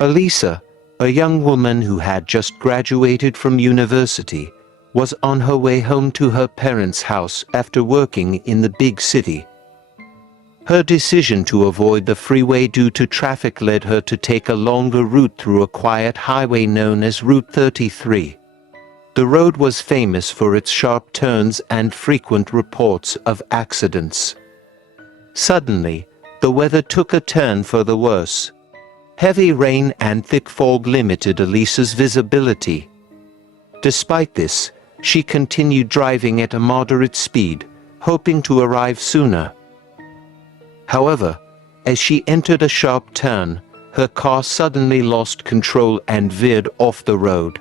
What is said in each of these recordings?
Alisa, a young woman who had just graduated from university, was on her way home to her parents' house after working in the big city. Her decision to avoid the freeway due to traffic led her to take a longer route through a quiet highway known as Route 33. The road was famous for its sharp turns and frequent reports of accidents. Suddenly, the weather took a turn for the worse. Heavy rain and thick fog limited Alisa's visibility. Despite this, she continued driving at a moderate speed, hoping to arrive sooner. However, as she entered a sharp turn, her car suddenly lost control and veered off the road.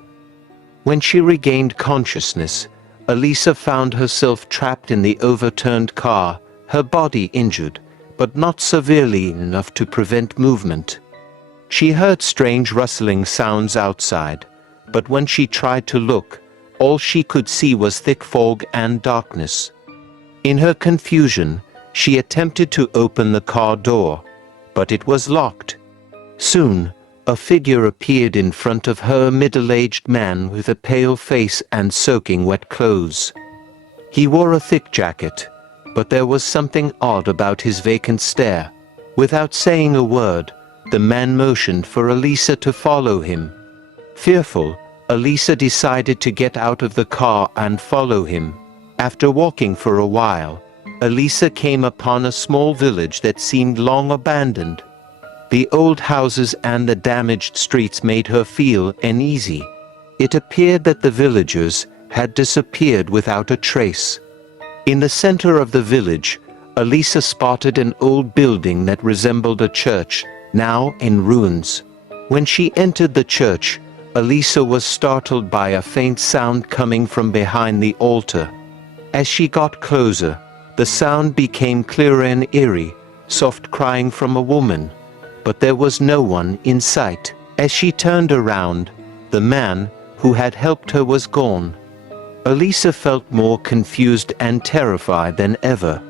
When she regained consciousness, Alisa found herself trapped in the overturned car, her body injured, but not severely enough to prevent movement. She heard strange rustling sounds outside, but when she tried to look, all she could see was thick fog and darkness. In her confusion, she attempted to open the car door, but it was locked. Soon, a figure appeared in front of her, a middle-aged man with a pale face and soaking wet clothes. He wore a thick jacket, but there was something odd about his vacant stare. Without saying a word, the man motioned for Alisa to follow him. Fearful, Alisa decided to get out of the car and follow him. After walking for a while, Alisa came upon a small village that seemed long abandoned. The old houses and the damaged streets made her feel uneasy. It appeared that the villagers had disappeared without a trace. In the center of the village, Alisa spotted an old building that resembled a church, now in ruins. When she entered the church, Alisa was startled by a faint sound coming from behind the altar. As she got closer, the sound became clearer and eerie, soft crying from a woman. But there was no one in sight. As she turned around, the man who had helped her was gone. Alisa felt more confused and terrified than ever.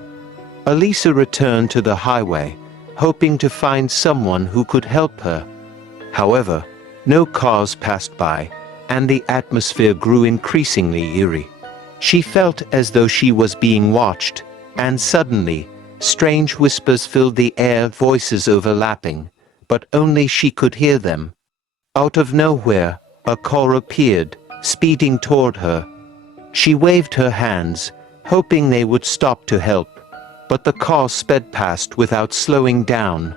Alisa returned to the highway, hoping to find someone who could help her. However, no cars passed by, and the atmosphere grew increasingly eerie. She felt as though she was being watched, and suddenly, strange whispers filled the air, voices overlapping, but only she could hear them. Out of nowhere, a car appeared, speeding toward her. She waved her hands, hoping they would stop to help, but the car sped past without slowing down.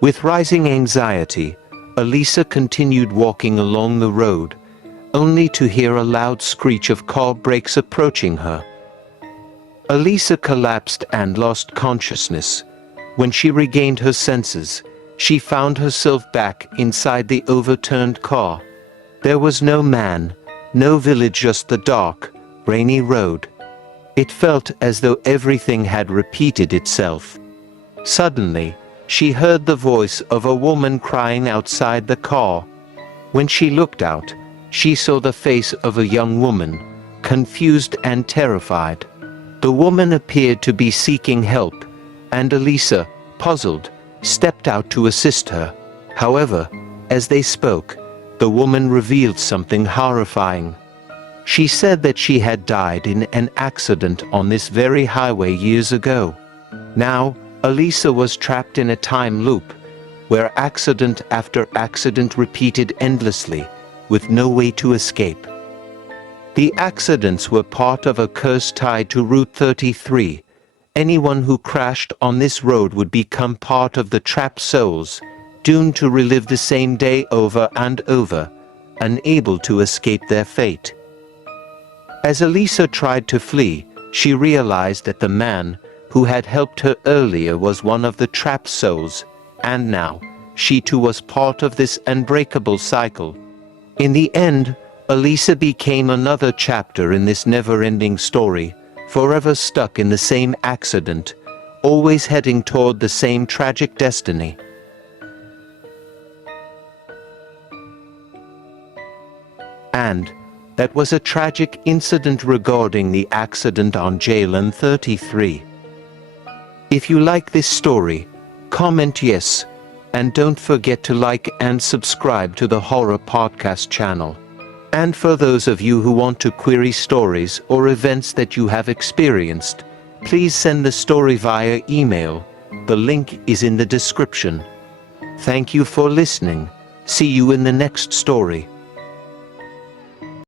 With rising anxiety, Alisa continued walking along the road, only to hear a loud screech of car brakes approaching her. Alisa collapsed and lost consciousness. When she regained her senses, she found herself back inside the overturned car. There was no man, no village, just the dark, rainy road. It felt as though everything had repeated itself. Suddenly, she heard the voice of a woman crying outside the car. When she looked out, she saw the face of a young woman, confused and terrified. The woman appeared to be seeking help, and Alisa, puzzled, stepped out to assist her. However, as they spoke, the woman revealed something horrifying. She said that she had died in an accident on this very highway years ago. Now, Alisa was trapped in a time loop, where accident after accident repeated endlessly, with no way to escape. The accidents were part of a curse tied to Route 33. Anyone who crashed on this road would become part of the trapped souls, doomed to relive the same day over and over, unable to escape their fate. As Alisa tried to flee, she realized that the man who had helped her earlier was one of the trapped souls, and now she too was part of this unbreakable cycle. In the end, Alisa became another chapter in this never-ending story, forever stuck in the same accident, always heading toward the same tragic destiny. And that was a tragic incident regarding the accident on Jalen 33. If you like this story, comment yes, And don't forget to like and subscribe to the Horror Podcast channel. And for those of you who want to query stories or events that you have experienced, please send the story via email. The link is in the description. Thank you for listening. See you in the next story.